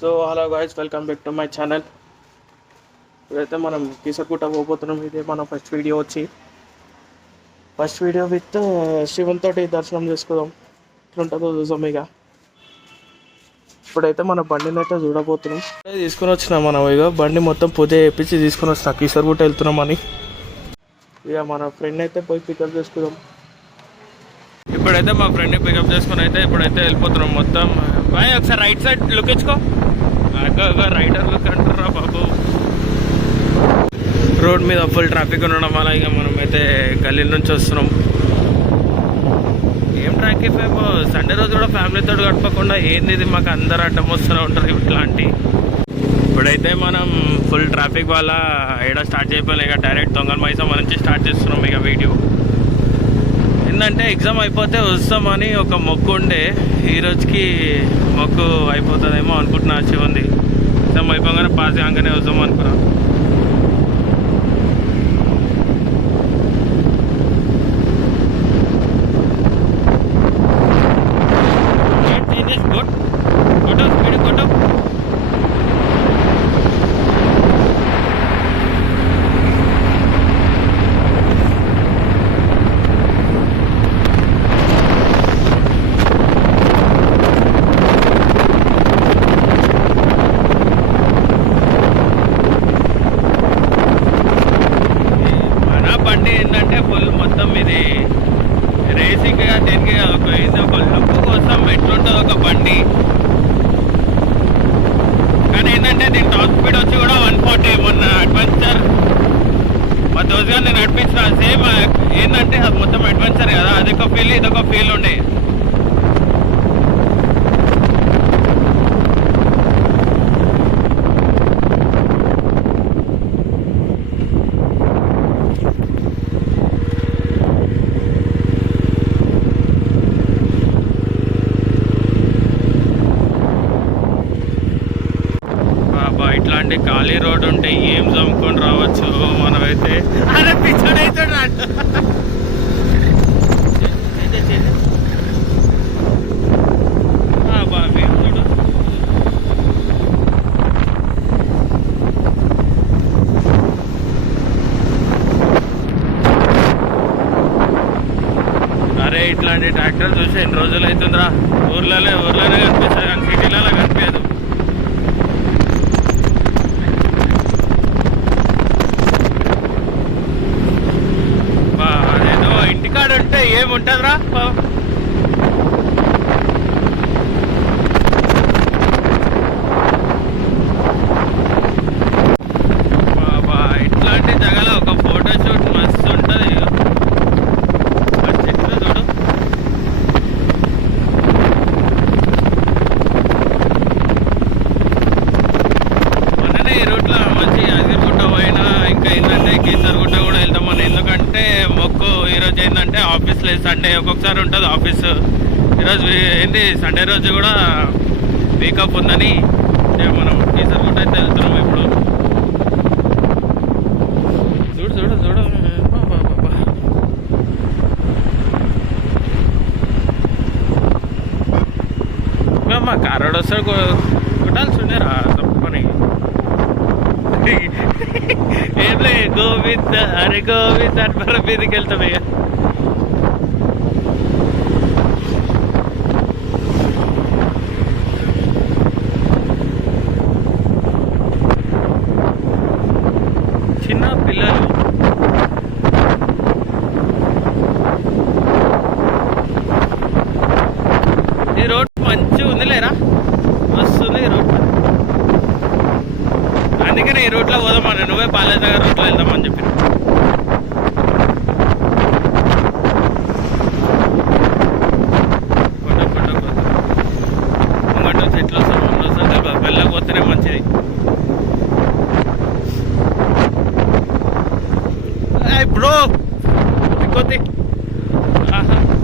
So hello guys, welcome back to my channel. ఇప్పుడైతే మనం కీసరగుట్ట పోతున్నాం. ఇదే మన ఫస్ట్ వీడియో విత్ శివన్ తోటి దర్శనం చేసుకుందాం. ఎట్లుంటుందో చూసాం. ఇక ఇప్పుడైతే మన బండిని అయితే చూడబోతున్నాం. తీసుకుని వచ్చినాం మనం. ఇక బండి మొత్తం పూజ చేయించి తీసుకుని వచ్చినా కీసరగుట్ట వెళ్తున్నామని. ఇక మన ఫ్రెండ్ అయితే పోయి పికప్ చేసుకుందాం. ఇప్పుడైతే మా ఫ్రెండ్ని పికప్ చేసుకుని ఇప్పుడైతే వెళ్ళిపోతున్నాం మొత్తం. బాయ్ ఒకసారి రైట్ సైడ్ లుక్ ఇచ్చుకో. రైడర్ లుక్ అంటారా బాబు. రోడ్ మీద ఫుల్ ట్రాఫిక్ ఉండడం వల్ల ఇక మనం అయితే గల్లీ నుంచి వస్తున్నాం. ఏం ట్రాఫిక్ ఏమో సండే రోజు కూడా ఫ్యామిలీతో గడపకుండా ఏంది ఇది, మాకు అందరు అడ్డం వస్తూనే ఉంటారు ఇట్లాంటి. ఇప్పుడైతే మనం ఫుల్ ట్రాఫిక్ వల్ల ఏడా స్టార్ట్ చేయలేదు. ఇక డైరెక్ట్ దొంగల మైసమ్మ నుంచి స్టార్ట్ చేస్తున్నాం ఇక వీడియో. ఏంటంటే ఎగ్జామ్ అయిపోతే వస్తామని ఒక మొక్కు ఉండే. ఈరోజుకి మొక్కు అయిపోతుందేమో అనుకుంటున్నా. శివుంది ఎగ్జామ్ అయిపోగానే పాస్ కాగానే వస్తాం అనుకున్నా. కానీ ఏంటంటే దీని టాప్ స్పీడ్ వచ్చి కూడా 140. మొన్న అడ్వెంచర్ మా దోస్తుగా నేను నడిపించిన సేమ్ ఏంటంటే అది మొత్తం అడ్వెంచర్ కదా, అదొక ఫీల్ ఇదొక ఫీల్ ఉండే. ఇట్లాంటి ఖాళీ రోడ్ ఉంటే ఏం చమ్ముకొని రావచ్చు మనమైతే. అరే పిచ్చడైతాడు. అరే ఇట్లాంటి ట్రాక్టర్ చూసి ఎన్ని రోజులు అవుతుందిరా. ఊర్లోనే కనిపిస్తుంది కానీ సిటీలలో కనిపించదు. ఇంటికాడ ఉంటే ఏముంటుందిరా. బాబా ఇట్లాంటి జగలో ఒక ఫోటో షూట్ మస్తు ఉంటుంది. చెట్లు చూడు. మొన్ననే ఈ రూట్లో మంచి యాదగిరిగుట్ట పోయినా, ఇంకా ఏంటంటే కీసరగుట్ట కూడా వెళ్తామని. ఎందుకంటే మొక్కు ఈరోజు ఏంటంటే ఆఫీస్ లేదు, సండే ఒక్కొక్కసారి ఉంటుంది ఆఫీసు. ఈరోజు ఏంటి సండే రోజు కూడా వీకప్ ఉందని మనం కీసరగుట్ట అయితే వెళ్తున్నాం ఇప్పుడు. చూడు చూడు చూడు. మా కారోడు వస్తాడు కొట్టాల్సి ఉండేరా తప్పని. ఏం లే గోవింద్ అరే గోవింద్ అని మన మీదకి వెళ్తాం ఇక. చిన్న పిల్లలు ఈ రోడ్ మంచిగా ఉంది లేరా, వస్తుంది ఈ రోడ్. అందుకనే ఈ రూట్లో పోదామని, నువ్వే బాలాజీ నగర్ రూట్లో వెళ్దామని చెప్పి. ముంగట చెట్లు వస్తాం వెళ్ళకపోతేనే మంచిది. బ్రో పిక్కొద్ది.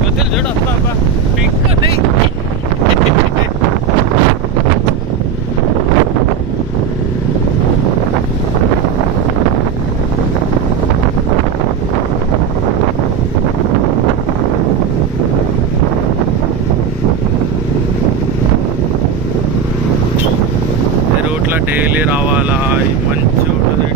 కొద్దిలు చూడు అబ్బా పిక్కొద్ది. మళ్ళీ డైలీ రావాలా, మంచిగా ఉంటుంది.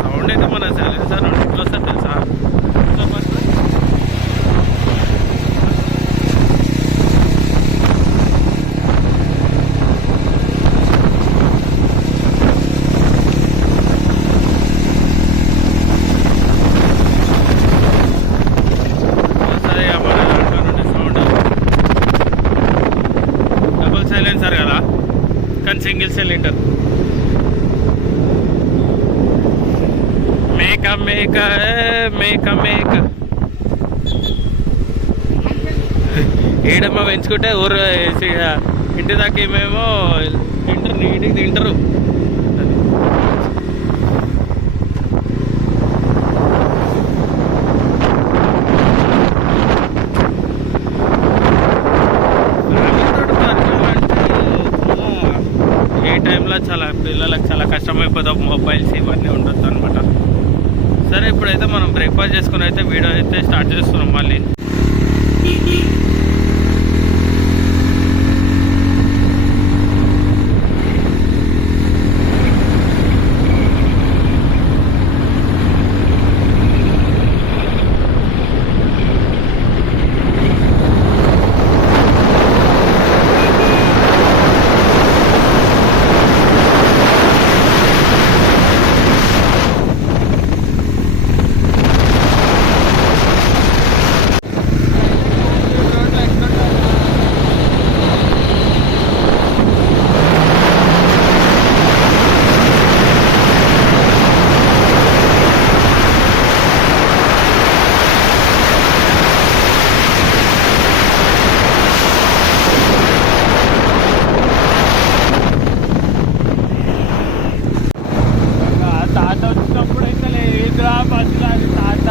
సౌండ్ అయితే మన సైలెన్సర్ ఎట్లా వస్తుంది తెలుసా? సైలెన్సర్ కదా, కానీ సింగిల్ సిలిండర్. మేక మేక మేక మేక ఏడమ్మ పెంచుకుంటే ఊరు ఇంటి దాకా ఏమేమో తింటారు, నీటికి తింటారు. ఏ టైంలో చాలా పిల్లలకు చాలా కష్టమైపోతుంది, మొబైల్స్ ఇవన్నీ ఉండొచ్చు అనమాట. సరే, ఇప్పుడైతే మనం బ్రేక్ఫాస్ట్ చేసుకుని అయితే వీడియో అయితే స్టార్ట్ చేస్తున్నాం మళ్ళీ. తాత వచ్చినప్పుడు అయితే లేదురా బస్సులో తాత.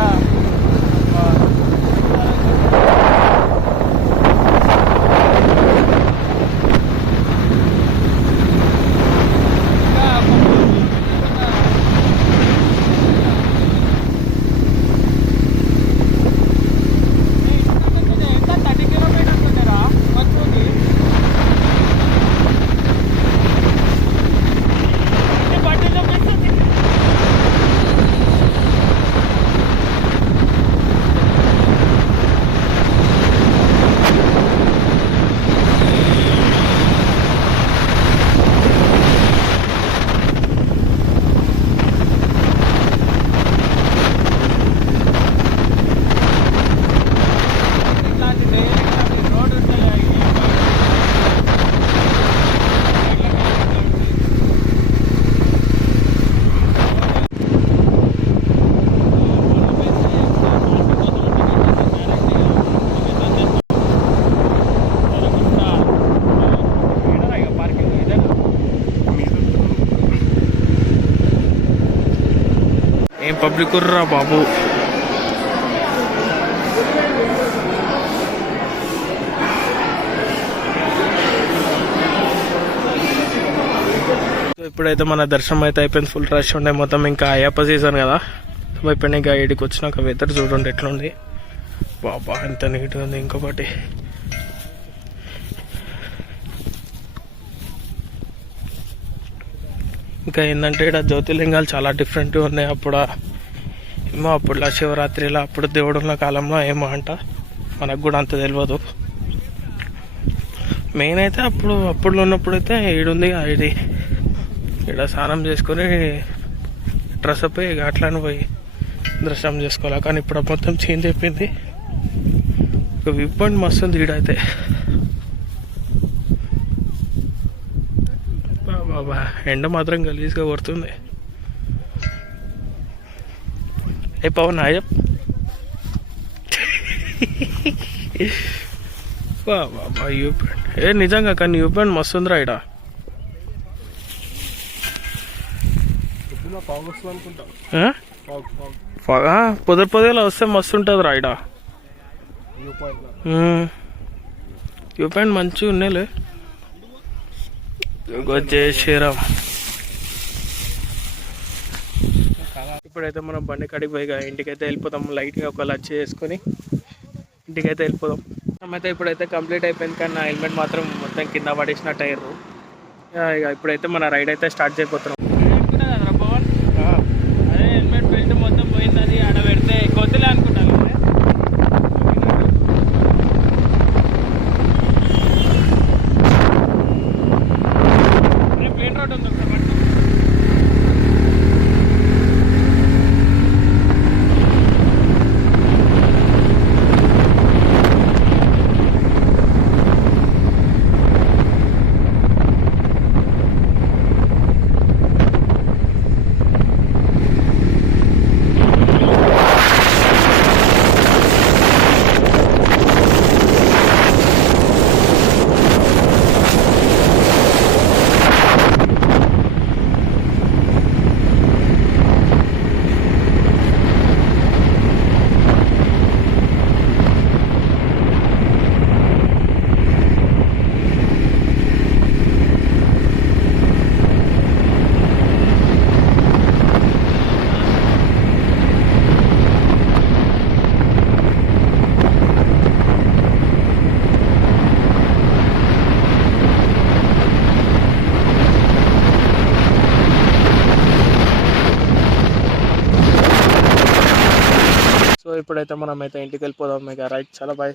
ఏం పబ్లిక్ రా బాబు. ఇప్పుడైతే మన దర్శనం అయితే అయిపోయింది, ఫుల్ రష్ ఉండే మొత్తం. ఇంకా అయ్యప్ప సీజన్ కదా, ఇప్పుడు ఇంకా ఏడికి వచ్చినాక వెదర్ చూడండి ఎట్లుంది బాబా, ఎంత నీట్గా ఉంది. ఇంకొకటి ఇంకా ఏంటంటే ఇక్కడ జ్యోతిర్లింగాలు చాలా డిఫరెంట్గా ఉన్నాయి. ఏమో అప్పుడులా శివరాత్రిలో అప్పుడు దేవుడున్న కాలంలో ఏమో అంట, మనకు కూడా అంత తెలియదు. మెయిన్ అయితే అప్పుడు ఉన్నప్పుడైతే ఈడుంది ఇది, ఇక్కడ స్నానం చేసుకొని డ్రెస్ అప్ అయ్యి అట్లానే పోయి దర్శనం చేసుకోవాలి. కానీ ఇప్పుడు మొత్తం చేంజ్ అయిపోయింది. ఒక వ్యూ పాయింట్ మస్తు ఉంది ఈడైతే బాబా. ఎండ మాత్రం గలీజ్గా కొడుతుంది. ఏ పవన్ అయ్యప్ బాబా వ్యూ పాయింట్ నిజంగా, కానీ వ్యూ పాయింట్ మస్తు ఉందిరా ఈడ. పొదలా వస్తే మస్తు ఉంటుంది రా ఈడ. వ్యూ పాయింట్ మంచిగా ఉన్నాయిలే. జై శ్రీరామ్. ఇప్పుడైతే మనం బండి కాడికి పోయి ఇంటికైతే వెళ్ళిపోతాం. లైట్గా ఒక లంచ్ చేసుకొని ఇంటికైతే వెళ్ళిపోదాం. అయితే ఇప్పుడైతే కంప్లీట్ అయిపోయింది, కానీ నా హెల్మెట్ మాత్రం మొత్తం కింద పడేసిన టైర్. ఇక ఇప్పుడైతే మన రైడ్ అయితే స్టార్ట్ చేయబోతున్నాం. అదే హెల్మెట్ బెల్ట్ మొత్తం పోయింది, అది ఆడ పెడితే కొద్దిలే అనుకుంటాను. ప్లేన్ రోడ్ ఉంది ఒకసారి. సో ఇప్పుడైతే మనం అయితే ఇంటికి వెళ్ళిపోదాం. ఇక రైట్, చాలా బాయ్.